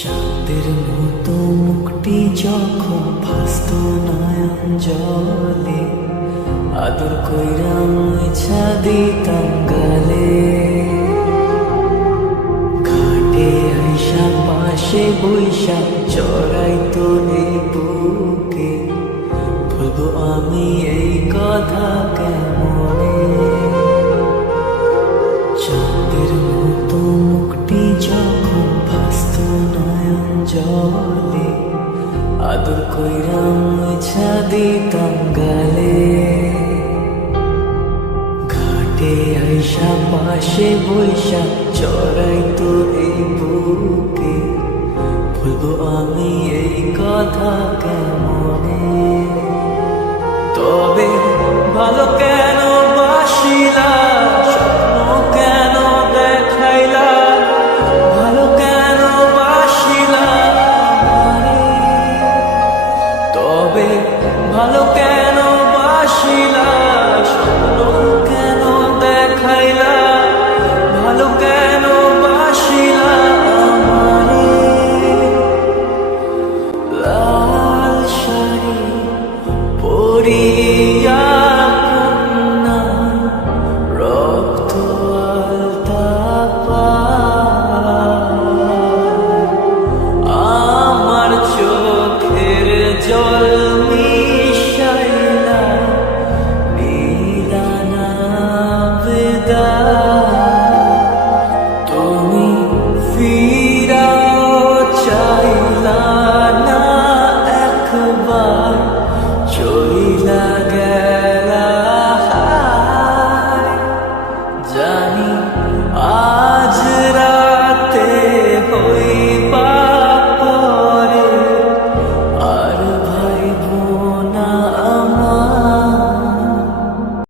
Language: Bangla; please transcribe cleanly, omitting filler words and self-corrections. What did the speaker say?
চাঁদের মতো মুখটি যখন ভাসত নয়ন জলে, আদর কইরা মুছা দিতাম গালে। ঘাটে আইসা পাশে বৈশা চড়াইতো এই বুকে, বলবো আমি এই কথা কেমনে। চাঁদের মতো মুখটি যখন ভাসত নয়ন জলে, আদর কইরা মুছা দিতাম গালে। ঘাটে আইসা পাশে বৈশা চড়াইতো এই বুকে, বলবো আমি এই কথা